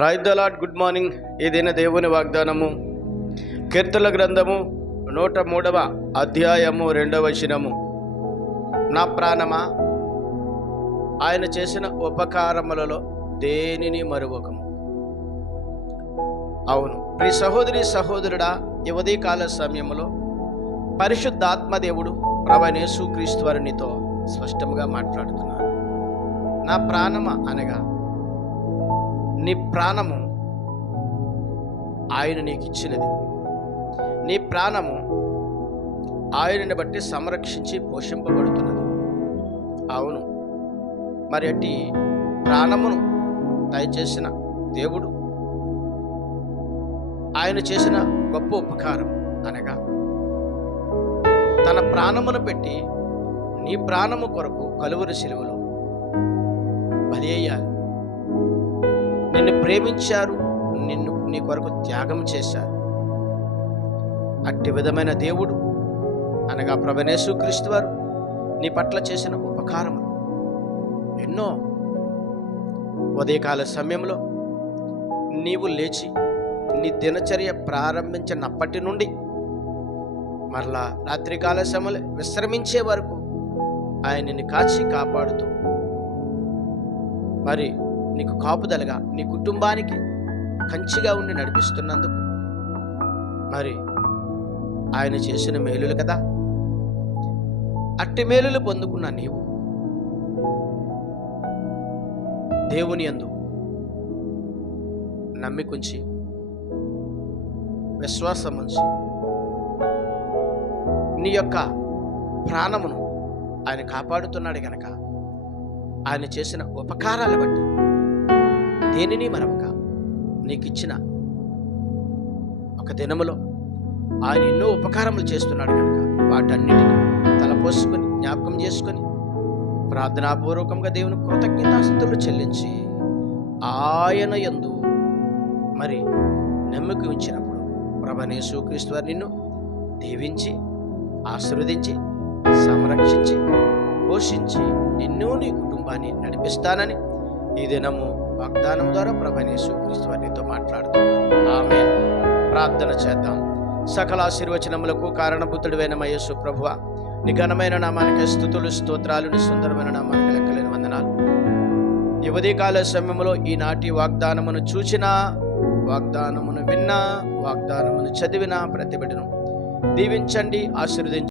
Praise the Lord. Good morning. ఏదైనా దేవుని వాగ్దానము కీర్తనల గ్రంథము 103వ అధ్యాయము 2వ వచనము. నా ప్రాణమా, ఆయన చేసిన ఉపకారములలో దేనిని మరువకము. అవును ప్రియ సహోదరి సహోదరుడా, ఈ ఉదయకాల సమయంలో పరిశుద్ధాత్మదేవుడు ప్రభువైన యేసుక్రీస్తు వారు నీతో స్పష్టంగా మాట్లాడుతున్నారు. నా ప్రాణమా అనగా నీ ప్రాణము ఆయన నీకు ఇచ్చినది. నీ ప్రాణము ఆయనని బట్టి సంరక్షించి పోషింపబడుతున్నది. అవును, మరి అట్టి ప్రాణమును దయచేసిన దేవుడు ఆయన చేసిన గొప్ప ఉపకారం అనగా తన ప్రాణమును పెట్టి నీ ప్రాణము కొరకు కలువరి శిలువలో బలి అయ్యారు. నిన్ను ప్రేమించారు, నీ కొరకు త్యాగం చేశారు. అట్టి విధమైన దేవుడు అనగా ప్రభువైన యేసుక్రీస్తు వారు నీ పట్ల చేసిన ఉపకారములు ఎన్నో. ఉదయకాల సమయంలో నీవు లేచి నీ దినచర్య ప్రారంభించినప్పటి నుండి మరలా రాత్రికాల సమయంలో విశ్రమించే వరకు ఆయన నిన్ను కాచి కాపాడుతూ మరి నీకు కాపుదలగా నీ కుటుంబానికి కంచిగా ఉండి నడిపిస్తున్నందుకు మరి ఆయన చేసిన మేలులు కదా. అట్టి మేలులు పొందుకున్న నీవు దేవుని యందు నమ్మికుంచి విశ్వాసం ఉంచి నీ యొక్క ప్రాణమును ఆయన కాపాడుతున్నాడు గనక ఆయన చేసిన ఉపకారాలు బట్టి దేనిని మరవక నీకు ఇచ్చిన ఒక దినములో ఆయన ఎన్నో ఉపకారములు చేస్తున్నాడు కనుక వాటన్నిటిని తలపోసుకొని జ్ఞాపకం చేసుకొని ప్రార్థనాపూర్వకంగా దేవుని కృతజ్ఞతాస్తుతులు చెల్లించి ఆయన యందు మరి నమ్మిక ఉంచినప్పుడు ప్రభువైన యేసుక్రీస్తు వారు నిన్ను దీవించి ఆశీర్వదించి సంరక్షించి పోషించి నిన్ను నీ కుటుంబాన్ని నడిపిస్తానని ఈ దినము వాగ్దానం ద్వారా ప్రభువైన యేసుక్రీస్తు వారు నీతో మాట్లాడుతున్నారు. ఆమేన్. ప్రార్థన చేద్దాం. సకల ఆశీర్వచనములకు కారణభూతుడైన మా యేసు ప్రభువా, నీ ఘనమైన నామానికి స్తుతులు స్తోత్రాలు, నీ సుందరమైన నామానికి లెక్కలేని వందనాలు. ఈ ఉదయకాల సమయంలో ఈనాటి వాగ్దానమును చూచినా, వాగ్దానమును విన్నా, వాగ్దానమును చదివినా ప్రతి బిడ్డను దీవించండి, ఆశీర్వదించండి.